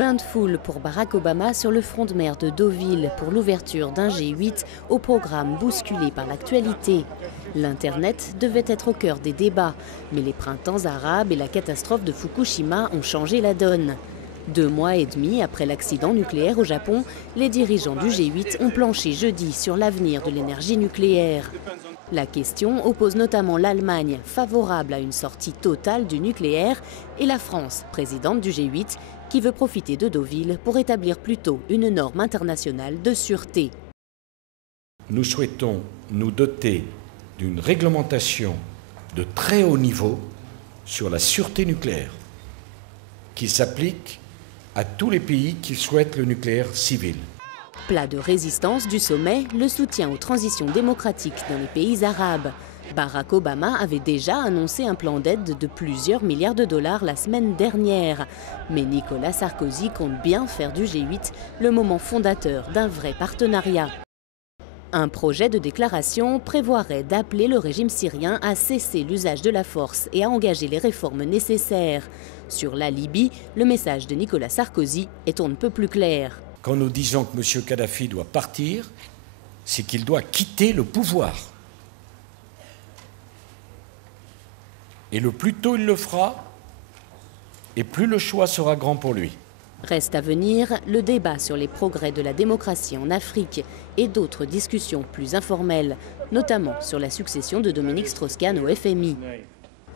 Bain de foule pour Barack Obama sur le front de mer de Deauville pour l'ouverture d'un G8 au programme bousculé par l'actualité. L'Internet devait être au cœur des débats, mais les printemps arabes et la catastrophe de Fukushima ont changé la donne. 2 mois et demi après l'accident nucléaire au Japon, les dirigeants du G8 ont planché jeudi sur l'avenir de l'énergie nucléaire. La question oppose notamment l'Allemagne, favorable à une sortie totale du nucléaire, et la France, présidente du G8, qui veut profiter de Deauville pour établir plutôt une norme internationale de sûreté. Nous souhaitons nous doter d'une réglementation de très haut niveau sur la sûreté nucléaire, qui s'applique à tous les pays qui souhaitent le nucléaire civil. Plat de résistance du sommet, le soutien aux transitions démocratiques dans les pays arabes. Barack Obama avait déjà annoncé un plan d'aide de plusieurs milliards de dollars la semaine dernière. Mais Nicolas Sarkozy compte bien faire du G8 le moment fondateur d'un vrai partenariat. Un projet de déclaration prévoirait d'appeler le régime syrien à cesser l'usage de la force et à engager les réformes nécessaires. Sur la Libye, le message de Nicolas Sarkozy est on ne peut plus clair. Quand nous disons que M. Kadhafi doit partir, c'est qu'il doit quitter le pouvoir. Et le plus tôt il le fera, et plus le choix sera grand pour lui. Reste à venir le débat sur les progrès de la démocratie en Afrique et d'autres discussions plus informelles, notamment sur la succession de Dominique Strauss-Kahn au FMI.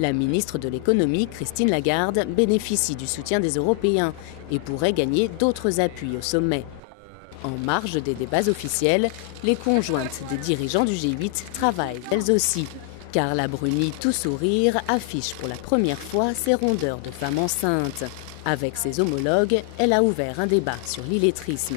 La ministre de l'économie, Christine Lagarde, bénéficie du soutien des Européens et pourrait gagner d'autres appuis au sommet. En marge des débats officiels, les conjointes des dirigeants du G8 travaillent elles aussi. Carla Bruni, tout sourire, affiche pour la première fois ses rondeurs de femme enceinte. Avec ses homologues, elle a ouvert un débat sur l'illettrisme.